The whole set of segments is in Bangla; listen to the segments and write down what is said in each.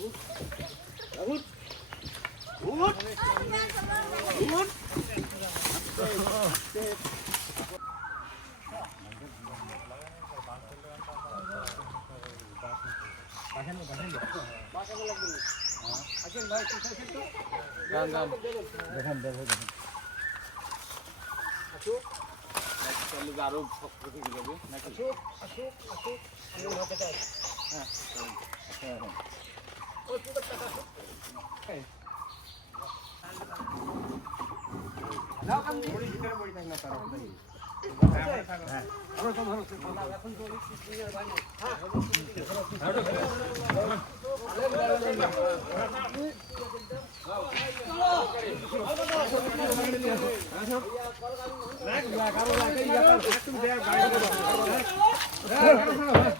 আরও দড়ি খাটো দিয়ে বাঁশটা ওখানে লিখতে হবে আপনি এখানে তাই হাতে পাবেন না এই বাঁশ ব্যাচেন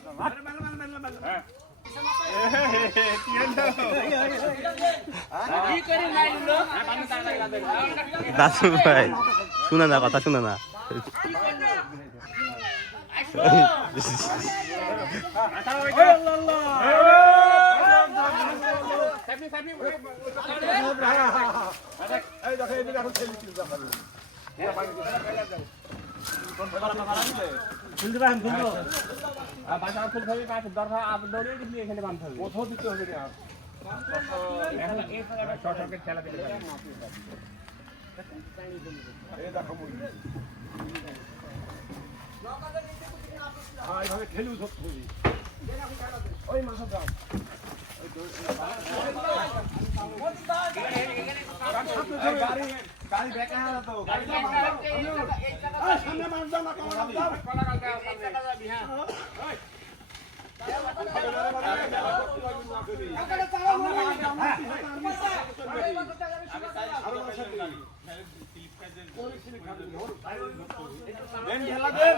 দাসু ভাই শুনে না কথা শুনে না। বাঁশা ফুল খাবি বাঁশ দরকার আপ দড়িয়ে দিবি এখানে বাঁধতে হবে। কোথাও দিতে হবে না। খেলা দিতে পারি হবে টাকা তলে ঠেলো দেন ঠেলো দেন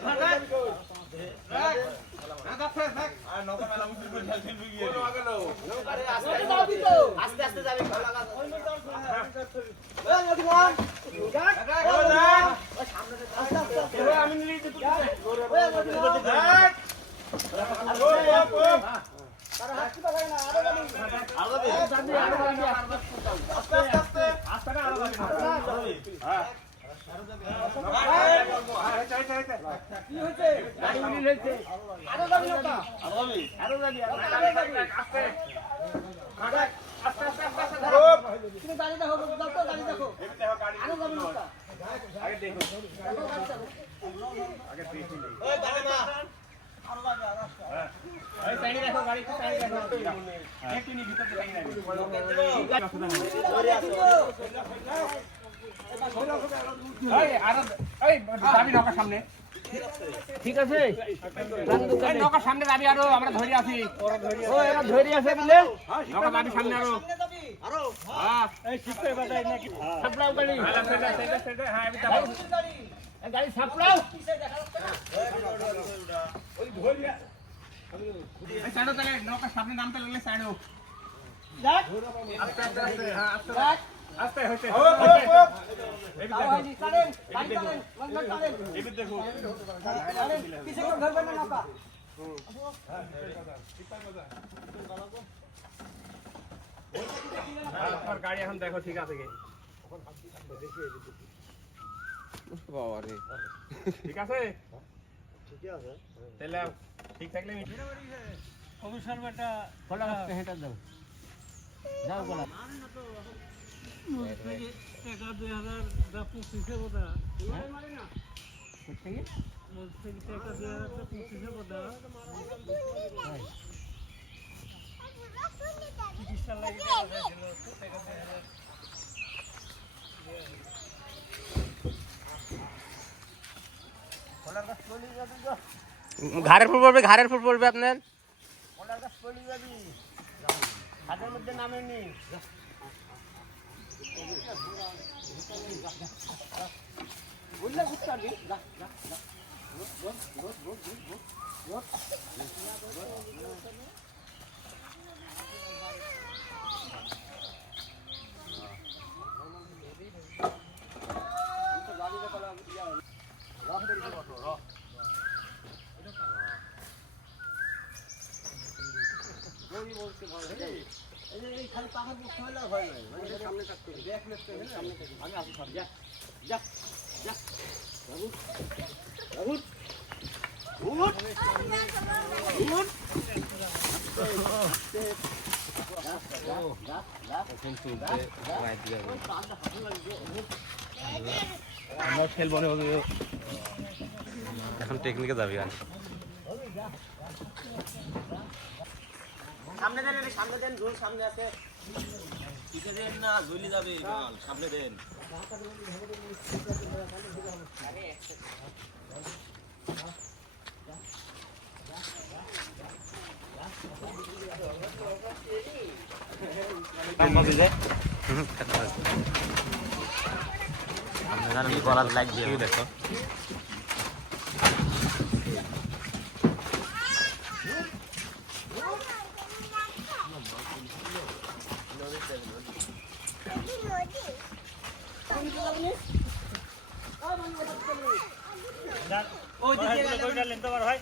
দেখো আরও যাবে আস্তে নৌকা সামনে ঠিক আছে? নৌকার সামনে যাবি আরও আমরা ধরে আছি। ও এরা ধরে আছে বলে নৌকা যাবি সামনে আরও। হ্যাঁ। গাড়ি। নৌকার সামনে নামতে লাগলে সাইডো আস্তে আস্তে আস্তে হ্যাঁ আস্তে। আস্তে হইছে গাড়ি এখন দেখো ঠিক আছে কি? বাবা রে ঠিক আছে? তাহলে ঠিক থাকলে অফিসার বেটা খোলা হেঁটে দাও। যাও খোলা ঘাড়ের ফুল পড়বে ঘাড়ের ফুল পড়বে আপনার? খোলার গাছ Hey. যাবি মধ্যে নামে নি বুঝলে বুঝতে পারবি যা যা যা রোদ রোদ রোদ রোদ রোদ এই যে এই খালি পাখার বসতে হলে আর। সামনে হবে সামনে উঠ উঠ আমরা খেলব না টেকনিকে যাবি সামনে দেন। সামনে দেন রোল সামনে আছে দেখো। ওই দিকে কয়টা লেন তোমার ভাই